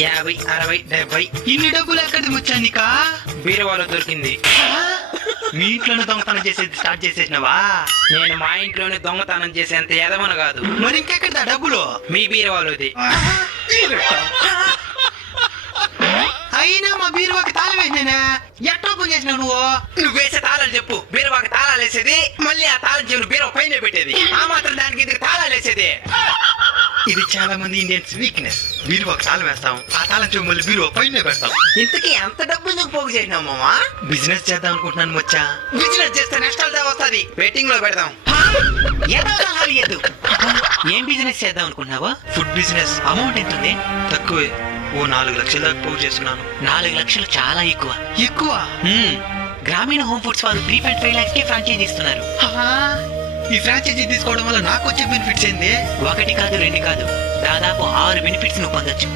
50, 60, 70. ఇన్ని డబ్బులు ఎక్కడిది ముచ్చా నీకా? బీరువాలో దొరికింది. మీ ఇంట్లోనే దొంగతనం చేసేది స్టార్ట్ చేసేసినావా? నేను మా ఇంట్లోనే దొంగతనం చేసేంత ఎదవను కాదు. మరి ఇంకెక్కడిదా డబ్బులు? మీ బీరువాలోది. అయినా మా బీరువాకి తాళం వేసినా ఎట్లా ఓపెన్ చేసినావు నువ్వు? నువ్వు వేసే తాళాలు చెప్పు. బీరువాకి తాళాలు వేసేది, మళ్ళీ ఆ తాళం చెవులు బీరువా పైన పెట్టేది. ఆ మాత్రం దానికి ఇది తాళాలు వేసేది. ఇది చాలా మంది ఇండియన్స్ వీక్నెస్. బీరువాకి తాళం వేస్తాం, ఆ తాళం చెవి మళ్ళీ బీరువా పైన పెడతాం. ఇంతకీ ఎంత డబ్బు ఎందుకు పోగు చేసినావు మామా? బిజినెస్ చేద్దాం అనుకుంటున్నాను వచ్చా. బిజినెస్ చేస్తే నష్టాలు వస్తుంది. బెట్టింగ్ లో పెడదాం. ఏం బిజినెస్ చేద్దాం అనుకున్నావా? Food business. అమౌంట్ ఎంత ఉంది? తక్కువే. ఓ 4 లక్షల దాకా పోగు చేస్తున్నాను. 4 లక్షలు చాలా ఎక్కువ. ఎక్కువ? గ్రామీణ హోమ్ ఫుడ్స్ వాళ్ళు 3.5 lakhs కే ఫ్రాంచైజీ ఇస్తున్నారు. ఈ ఫ్రాంచైజీ తీసుకోవడం వల్ల నాకు వచ్చే బెనిఫిట్స్ ఏంది? 1 కాదు 2 కాదు, దాదాపు 6 బెనిఫిట్స్ నువ్వు పొందొచ్చు.